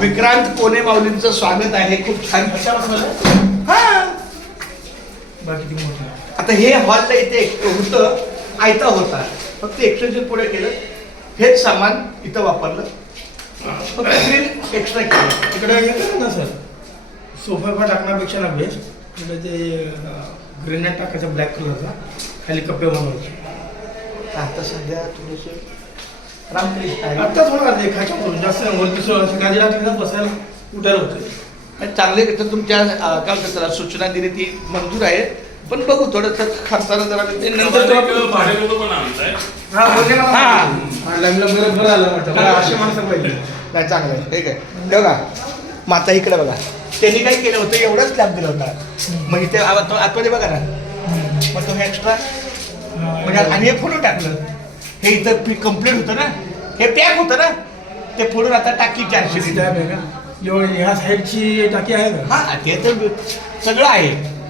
विक्रांत कोणे माऊलींचं स्वागत आहे. खूप छान. हा. आता हे हॉलला इथे होतं आयता होता. फक्त एक्सटेन्शन पुढे केलं. हेच सामान इथं वापरलं. फक्त एक्स्ट्रा केलं. तिकडे करा ना सर. सोफा टाकण्यापेक्षा ना बेस्ट तिकडे ते ग्रेनाईट टाकायचा ब्लॅक कलरचा खाली कप्पे बनवायचे. आता सध्या थोडेसे रामकृष्ण आहे. थोडा जास्त नाही. वरती बसायला उठायला होतं. आणि चांगले तर तुमच्या अं, काय म्हणतात त्याला सूचना दिली ती मंजूर आहे. पण बघू थोडंसं खर्चाला जरा ते नंतर नंतर तेव्हा- भाडे लोक पण आणताय हा बोलले ना. हा. हा, बरं बरं आलं म्हटलं. असे माणसं पाहिजे नाही चांगलं आहे. ठीक आहे. बघा माता इकडे बघा. त्यांनी काय केलं होतं? एवढाच स्लॅब दिला होता. मग इथे आत- तो आतमध्ये बघा ना. मग तो एक्स्ट्रा म्हणजे आणि हे फोडून टाकलं. हे इथं कंप्लीट होतं ना? हे पॅक होतं ना? ते फोडून आता टाकी चारशे आहे का? ह्या साईडची टाकी आहे का? हा ते तर सगळं आहे.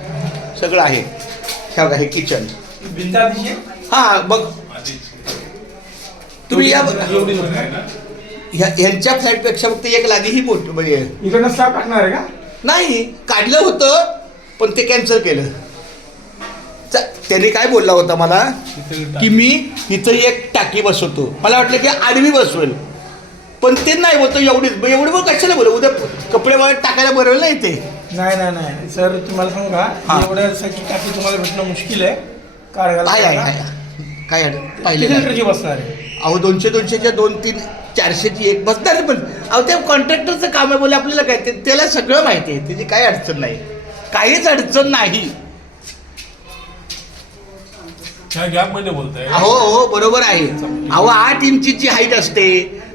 सगळं आहे. हे बघा हे किचन हा बघ. तुम्ही या मोठी. ह्या- ह्यांच्या फ्लॅटपेक्षा फक्त एक लादी ही मोठी म्हणजे इकडनं स्लॅब टाकणार आहे का? नाही काढलं होतं पण ते कॅन्सल केलं. त्यांनी काय बोलला होता मला? की मी इथं एक टाकी बसवतो. मला वाटलं की आडवी बसवेल. पण ते नाही होतं एवढीच. एवढी मग कशाला बोल? उद्या कपडे वगैरे टाकायला बरवेल नाही ते नाही नाही नाही. सर तुम्हाला सांगू हा. का एवढ्यासाठी टाकी तुम्हाला भेटणं मुश्किल आहे. आहे आहे आहे. काय अड- किती पाहिलं का? लिटरची बसणार आहे? अहो दोनशे दोनशेच्या दोन तीन चारशेची एक बसणार पण अहो त्या कॉन्ट्रॅक्टरचं काम आहे बोले आपल्याला काय? ते त्याला सगळं माहिती आहे. त्याची काही अडचण नाही. काहीच अडचण नाही. ह्या गॅपमध्ये बोलताय. अहो हो बरोबर आहे. अहो आठ इंचीची हाईट असते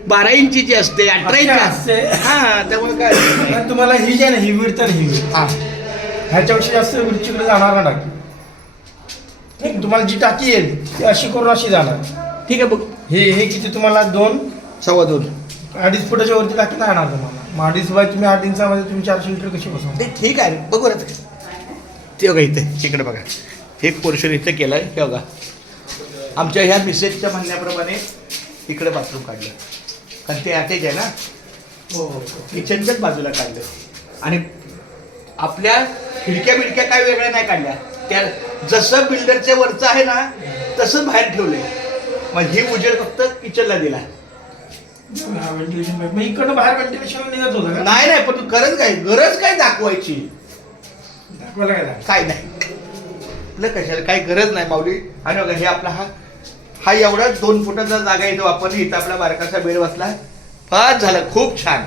बारा इंचीची असते अठरा इंची असते. हा त्यामुळे काय नाही. पण तुम्हाला ही जी आहे ना ही विड तर ही विड हा. ह्याच्यापेक्षा जास्त विडचीकडे जाणार ना टाकी ठीक, तुम्हाला जी टाकी येईल ती अशी करून अशी जाणार. ठीक आहे बघ. हे हे किती तुम्हाला? दोन? सव्वा दोन. अडीच फुटाच्या वरती टाकी नाही येणार तुम्हाला. मग अडीच बाय तुम्ही आठ इंचामध्ये तुम्ही चारशे लिटर कशी बसवा ते ठीक आहे बघू ना. ते बघा इथे इकडे बघा. एक पोर्शन इथं केलं आहे हे बघा. आमच्या ह्या मिसेसच्या म्हणण्याप्रमाणे इकडे बाथरूम काढलं. कारण ते अटॅच आहे ना? हो किचनच्याच बाजूला काढलं. आणि आपल्या खिडक्या बिडक्या काय वेगळ्या नाही काढल्या. त्या जसं बिल्डरच्या वरचं आहे ना तसं बाहेर ठेवलंय. मग ही उजेड फक्त किचनला दिला व्हेंटिलेशन इकडनं बाहेर व्हेंटिलेशन निघत होतं नाही नाही पण गरज काय? गरज काय दाखवायची? दाखवायला? काय नाही. आपलं कशाला काही गरज नाही माऊली. आणि बघा हे आपला हा हा एवढा दोन फुटाचा जागा इथं वापरली इथं आपला बारकासा बेड बसला. फार झालं खूप छान.